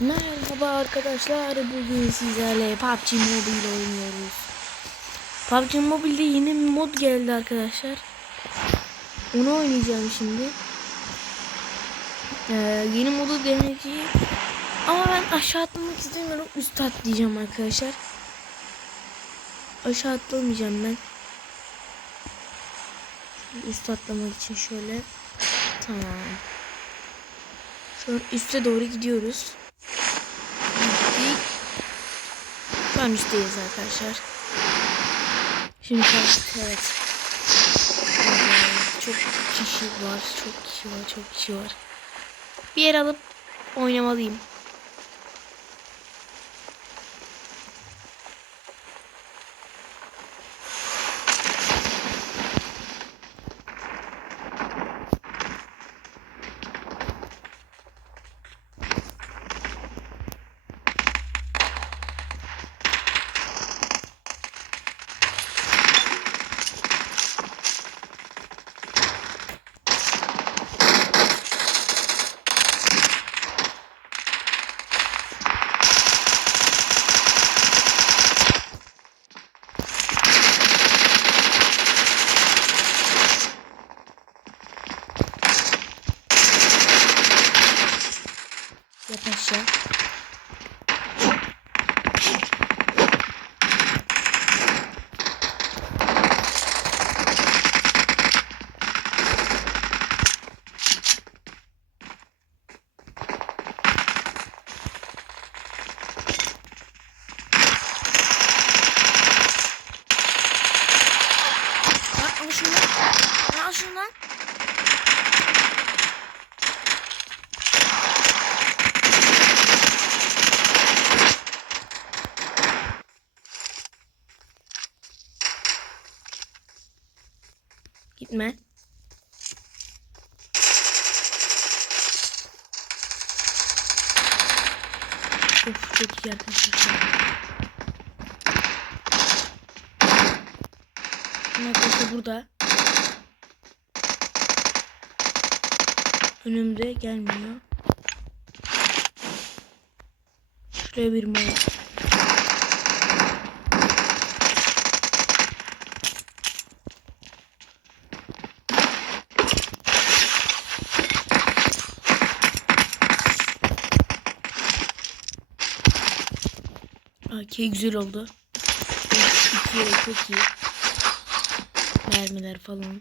Merhaba arkadaşlar. Bugün sizlerle PUBG Mobile oynuyoruz. PUBG Mobile'de yeni bir mod geldi arkadaşlar. Onu oynayacağım şimdi. Ee, yeni modu deneyeceğim. Ama ben aşağı atlamak istemiyorum. Üst atlayacağım arkadaşlar. Aşağı atlamayacağım ben. Üst atlamak için şöyle. Tamam. Şu an üste doğru gidiyoruz. An üstteyiz arkadaşlar. Şimdi evet. Ee, Çok kişi var, çok kişi var, çok kişi var. Bir yer alıp oynamalıyım. Yap aşağı. Lan al şunu. Lan Al şunu lan. Gitme. Of çok iyi arkadaşlar. Arkadaşlar burada. Önümde gelmiyor. Şuraya bir mor. AK güzel oldu. İki çok iyi. Mermiler falan.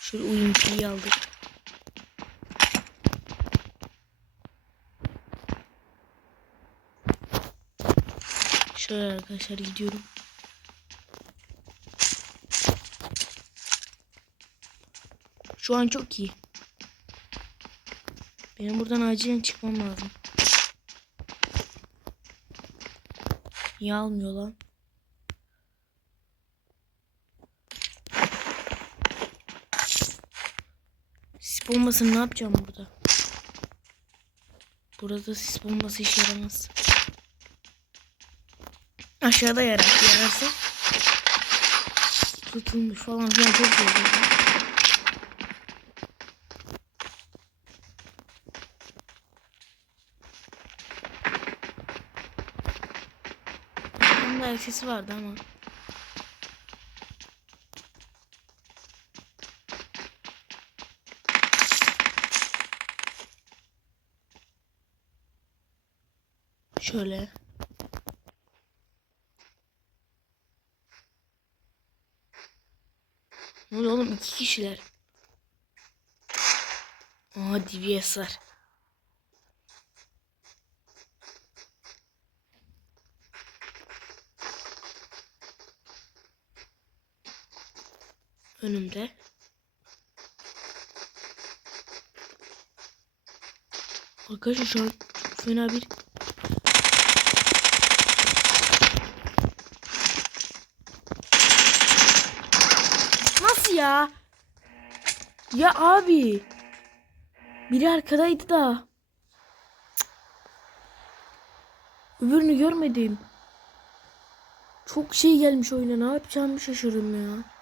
Şöyle uyumcuyu aldık. Şöyle arkadaşlar gidiyorum. Şu an çok iyi. Benim buradan acilen çıkmam lazım. Niye almıyor lan? Sis bombasını ne yapacağım burada? Burada sis bombası işe yaramaz. Aşağıda yarar, yararsa tutulmuş falan filan çok zor. Onun da sesi vardı ama. Şöyle. Ne oluyor oğlum iki kişiler. Aa DBS var. Önümde. Arkadaşlar şu an fena bir Nasıl ya? Ya abi. Biri arkadaydı da. Öbürünü görmedim. Çok şey gelmiş oyuna. Ne yapacağımı şaşırdım ya.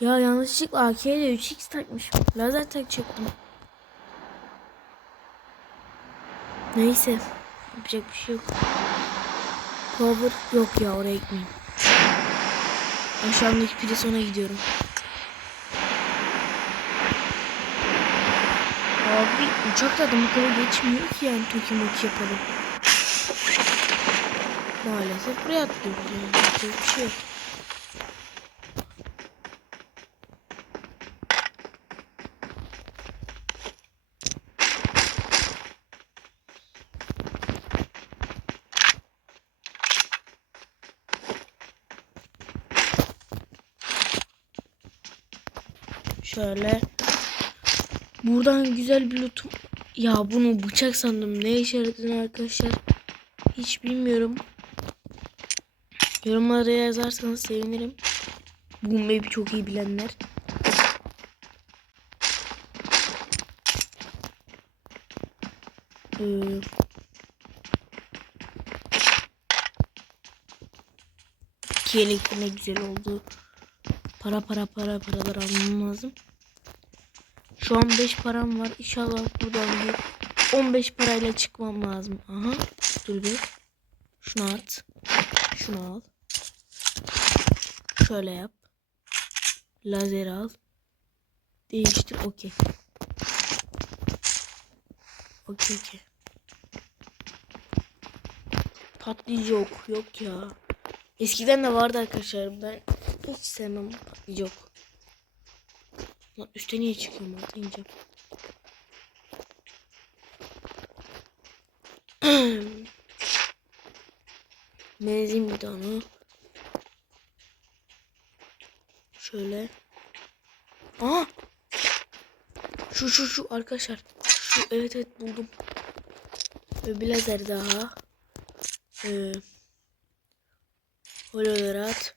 Ya yanlışlıkla AK'de 3x takmış. Lazer takacaktım. Neyse. Yapacak bir şey yok. Power yok ya oraya gitmeyeyim. Aşağımdaki Prison'a gidiyorum. Abi uçak da adam akıllı geçmiyor ki yani Toki Moki yapalım. Maalesef buraya atlıyoruz yani. Yapacak bir şey yok. Şöyle. Buradan güzel bir lootum. Ya bunu bıçak sandım. Ne işe yaradığını arkadaşlar. Hiç bilmiyorum. Yorumlara yazarsanız sevinirim. Bu map'i çok iyi bilenler. Ee, iki yelekli ne güzel oldu. Para para para paralar almam lazım. Şu an 5 param var. İnşallah buradan bir 15 parayla çıkmam lazım. Aha. Dur bir. Şunu at. Şunu al. Şöyle yap. Lazer al. Değiştir. Okey. Okey okey. Patlayıcı ok yok ya. Eskiden de vardı arkadaşlar. Hiç sevmem patlayıcı ok. Lan üstte niye çıkıyorum ineceğim. Benzin bidonu. Şöyle. Aa! Şu şu şu arkadaşlar. Şu evet evet buldum. Ve bir lazer daha. Ee, holorat.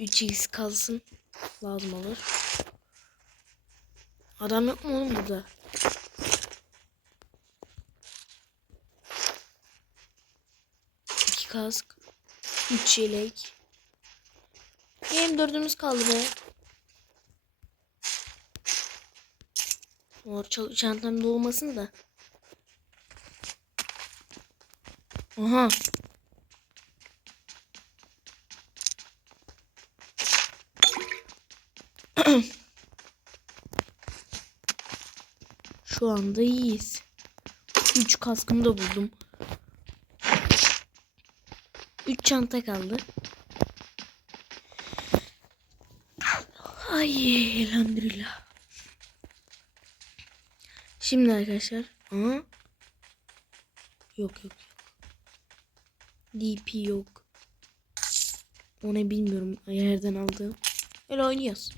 3x kalsın. Lazım olur. Adam yok mu oğlum burada? İki kask. Üç yelek. Benim dördümüz kaldı be. Mor çal- çantamda olmasın da. Aha. Şu anda iyiyiz. 3 kaskımı da buldum. 3 çanta kaldı. Ay elhamdülillah. Şimdi arkadaşlar. Aha. Yok yok yok. DP yok. O ne bilmiyorum. Yerden aldığım. Öyle oynuyoruz.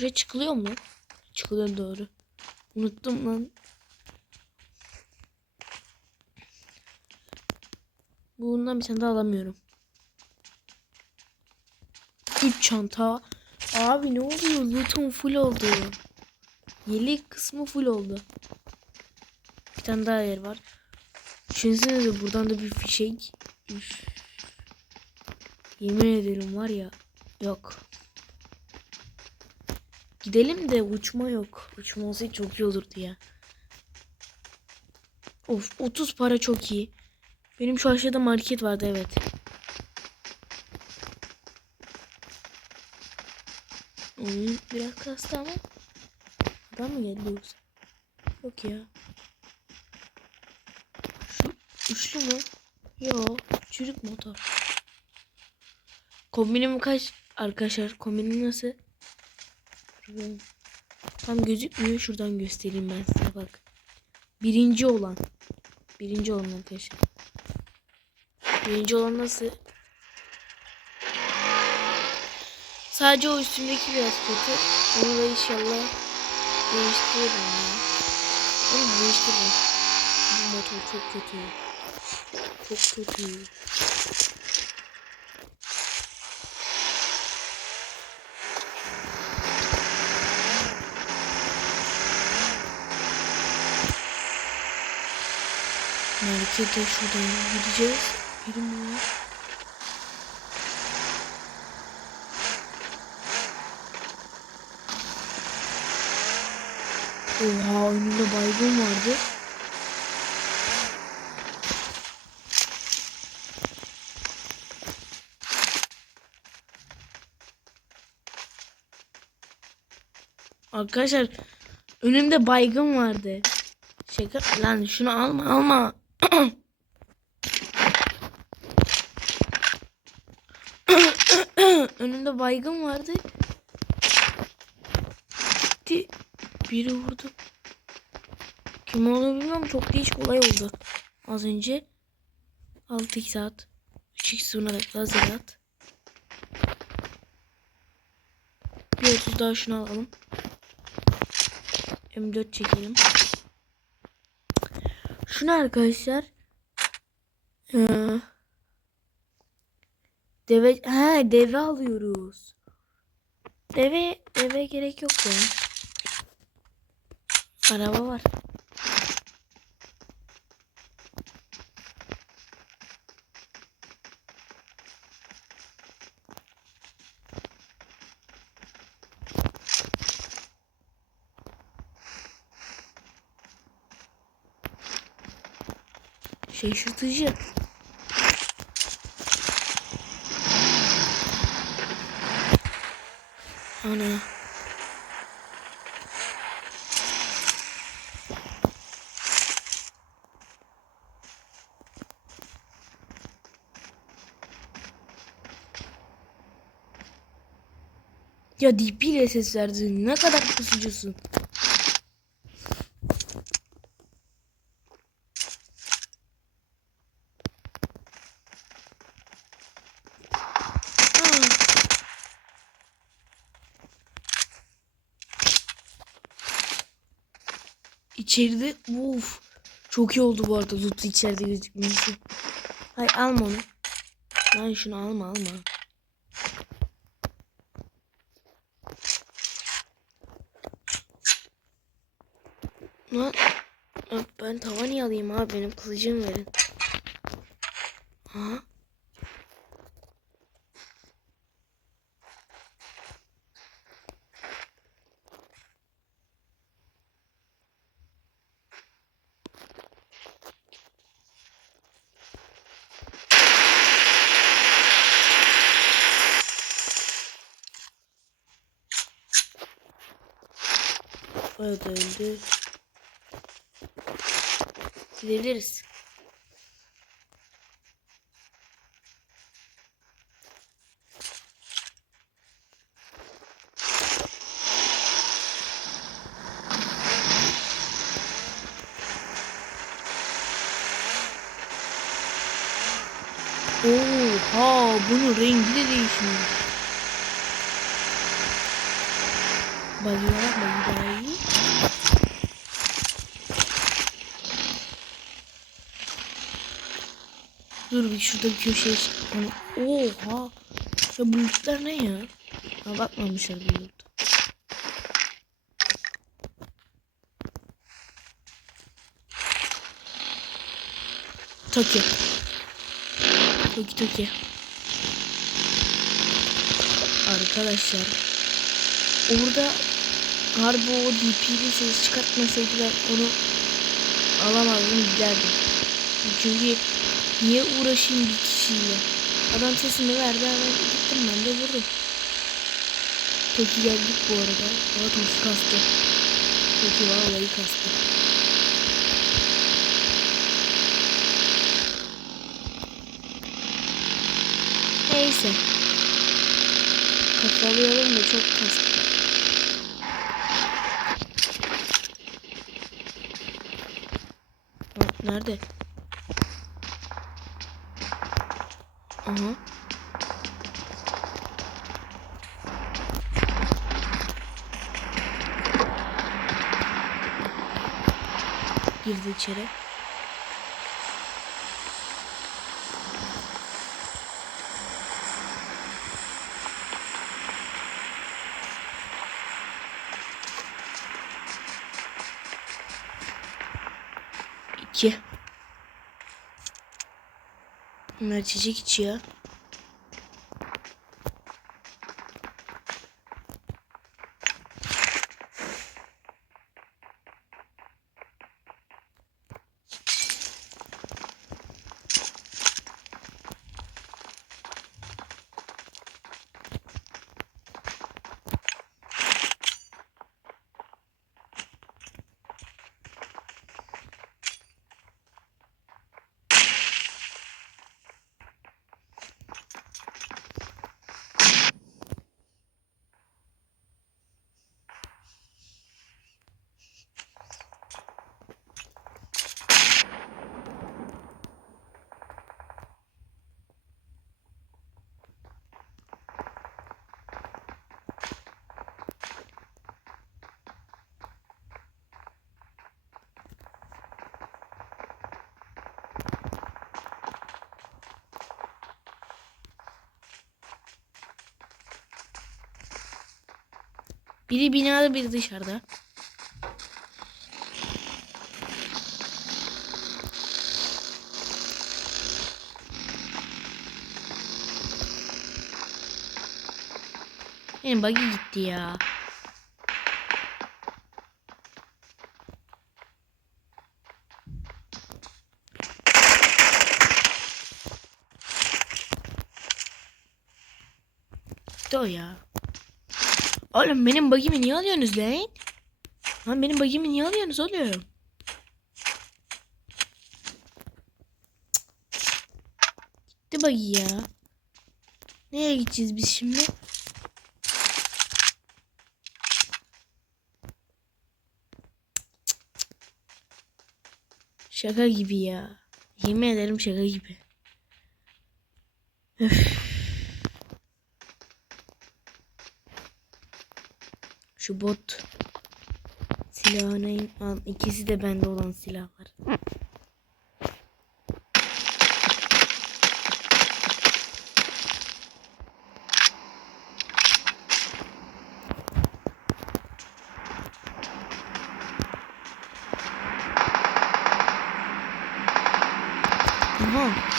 Şuraya çıkılıyor mu? Çıkılıyor doğru. Unuttum lan. Bundan bir tane daha alamıyorum. 3 çanta. Abi ne oluyor? Lootum full oldu. Yelek kısmı full oldu. Bir tane daha yer var. Düşünsenize buradan da bir fişek. Üf. Yemin ederim var ya. Yok. Gidelim de uçma yok. Uçma olsaydı çok iyi olurdu ya. Of 30 para çok iyi. Benim şu aşağıda market vardı evet. Oyun biraz kastı ama. Adam mı geldi yoksa? Yok ya. Şu üçlü mü? Yo. Çürük motor. Kombinim kaç arkadaşlar? Kombinim nasıl? Dur Tam gözükmüyor. Şuradan göstereyim ben size bak. Birinci olan. Birinci olan arkadaşlar. Birinci olan nasıl? Sadece o üstündeki biraz kötü. Onu da inşallah değiştiririm ya. Onu değiştiririm. Bu motor çok kötü. Çok kötü. Markete şuradan gideceğiz. Biri mi var? Oha önümde baygın vardı. Arkadaşlar önümde baygın vardı. Şaka lan şunu alma alma. önümde baygın vardı. Gitti. Biri vurdu. Kim olduğunu bilmiyorum. Çok değişik olay oldu. Az önce 6 saat 3 sunarak lazer at. Bir 30 daha şunu alalım. M4 çekelim. Şunu arkadaşlar. Ee, deve he deve alıyoruz. Deve deve gerek yok ya. Araba var. Şaşırtıcı. Ana. Ya DP ses verdin. Ne kadar pusucusun. Aa. İçeride uf çok iyi oldu bu arada loot içeride gözükmesi. Hay alma onu. Lan şunu alma alma. Lan ben tava niye alayım abi benim kılıcımı verin. Ha? Da öldü. Gidebiliriz. Oha bunun rengi de değişmiş. Bayıya bayıya. Dur bir şurada bir köşeye çık. Hani, oha. Ya bu lootlar ne ya? Ha bakmamışlar bu loot. Toki. Toki Toki. Arkadaşlar. Orada harbi o DP'li ses çıkartmasaydılar onu alamazdım giderdim. Çünkü Niye uğraşayım bir kişiyle? Adam sesini verdi hemen gittim ben de vurdum. Toki geldik bu arada. Ama Toki kastı. Toki vallahi kastı. Neyse. Kafalayalım da çok kastı. Nerede? Aha. Girdi içeri. İki. Bunlar çiçek içiyor. Biri binada biri dışarıda. Benim buggy gitti ya. Gitti ya. Oğlum benim bagimi niye alıyorsunuz lan? Lan benim bagimi niye alıyorsunuz oğlum? Gitti bagi ya. Nereye gideceğiz biz şimdi? Şaka gibi ya. Yemin ederim şaka gibi. Şu bot silahını al. İkisi de bende olan silahlar. Aha.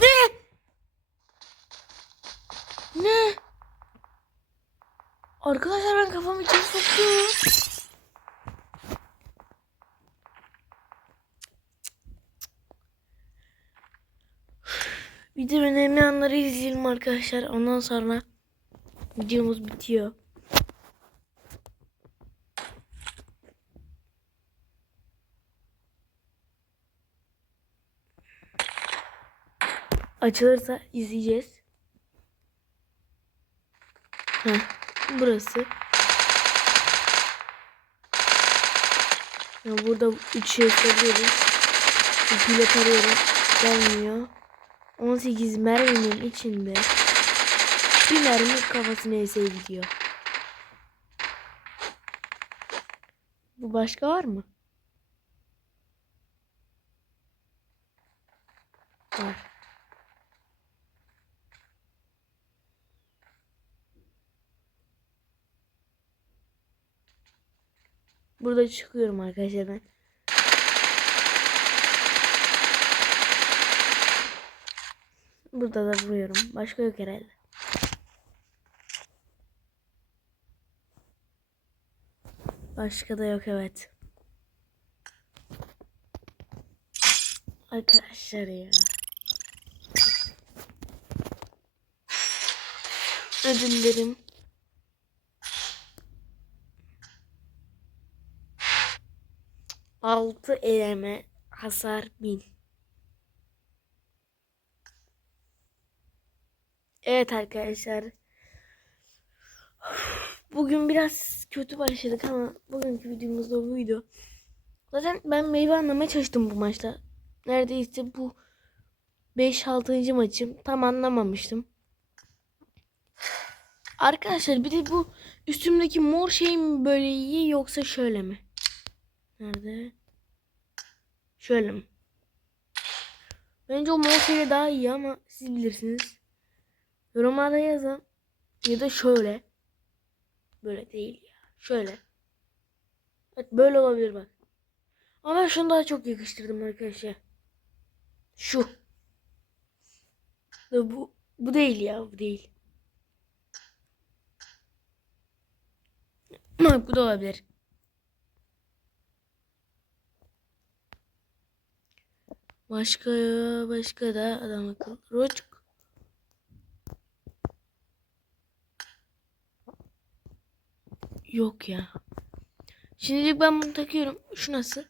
Ne? Ne? Arkadaşlar ben kafamı içeri soktum. De önemli anları izleyelim arkadaşlar. Ondan sonra videomuz bitiyor. Açılırsa izleyeceğiz. Heh, burası. Ya burada 3 şey sarıyoruz. Pile tarıyorum. Gelmiyor. 18 merminin içinde bir mermi kafasına ese gidiyor. Bu başka var mı? Var. Burada çıkıyorum arkadaşlar ben. Burada da vuruyorum. Başka yok herhalde. Başka da yok evet. Arkadaşlar ya. Ödüllerim. Altı eleme hasar bin. Evet arkadaşlar. Bugün biraz kötü başladık ama bugünkü videomuz da buydu. Zaten ben meyve anlamaya çalıştım bu maçta. Neredeyse bu 5-6. maçım. Tam anlamamıştım. Arkadaşlar bir de bu üstümdeki mor şey mi böyle iyi yoksa şöyle mi? Nerede? Şöyle? Bence o mor daha iyi ama siz bilirsiniz. Yorumlarda yazın. Ya da şöyle. Böyle değil ya. Şöyle. Evet böyle olabilir bak. Ama ben şunu daha çok yakıştırdım arkadaşlar. Şu. Bu bu değil ya bu değil. Bu da olabilir. Başka başka da adam akıl. Roçuk. Yok ya. Şimdilik ben bunu takıyorum. Şu nasıl?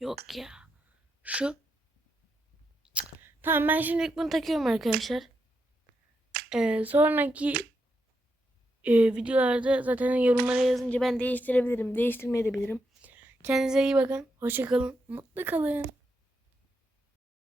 Yok ya. Şu. Tamam ben şimdilik bunu takıyorum arkadaşlar. Ee, sonraki e, videolarda zaten yorumlara yazınca ben değiştirebilirim. Değiştirmeyebilirim. Kendinize iyi bakın. Hoşça kalın. Mutlu kalın.